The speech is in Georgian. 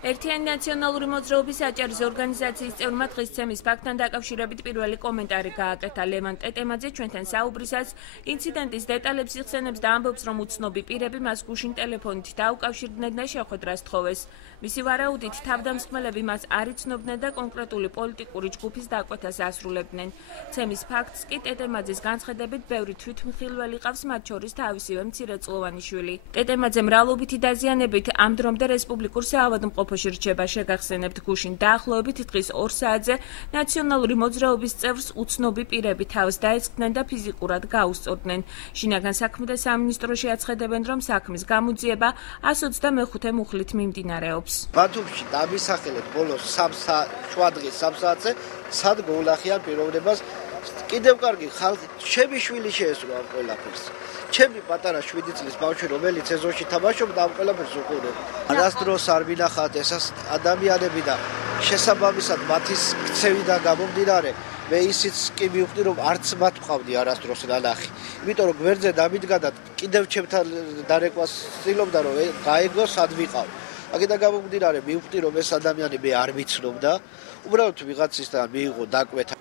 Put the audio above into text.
ერთიანი ნაციონალური მოძრაობის აჭარის ორგანიზაციის წევრმა დღის ცემის ფაქტთან დაკავშირებით პირველი კომენტარი გააკეთა. ლევან ტეტემაძე ჩვენთან საუბრისას ინციდენტის დეტალებს იხსენებს და ამბობს, რომ უცნობი პირები მას გუშინ ტელეფონით დაუკავშირდნენ და შეხვედრას თხოვეს. მისი ვარაუდით, თავდამსხმელები მას არ იცნობდნენ და კონკრეტული პოლიტიკური ჯგუფის დაკვეთას ასრულებდნენ. ცემის ფაქტს კი ტეტემაძის განცხადებით ბევრი თვითმხილველი ყავს, მათ შორის თავისივე მცირეწლოვანი შვილი. ტეტემაძემ რალობითი დაზიანებით ამ დრომდე რესპუბლიკურ საავადმყოფოში რჩება. შეგახსენებთ, გუშინ დაახლოებით დღის 2 საათზე ნაციონალური მოძრაობის წევრს უცნობი პირები თავს დაესხდნენ და ფიზიკურად გაუსწორდნენ. შინაგან საქმეთა სამინისტროში აცხადებენ, რომ საქმის გამოძიება 125 მუხლით მიმდინარეობს. ბათუმში დამისახელეთ ბოლოს 3 საათზე სად გულახიან პიროვნებას. კიდევ კარგი ხალხი, ჩემი შვილი შეესწრო ამ ყველაფერს. ჩემი პატარა 7 წლის ბავშვი, რომელიც ეზოში თამაშობდა, ამ ყველაფერს უყურებდა. არასდროს არ მინახავთ ესას ადამიანები და შესაბამისად მათი ქცევიდან გამომდინარე, მე ისიც კი მივხვდი, რომ არც მათ ყავდი არასდროს ნანახი. იმიტომ რომ გვერდზე დამიდგა და კიდევ ჩემთან დარეკვას ცდილობდა, რომ გაეგო სად ვიყავ. აქედან გამომდინარე, მივხვდი, რომ ეს ადამიანი მე არ ვიცნობდა. უბრალოდ ვიღაცისგან მიიღო დაკვეთა.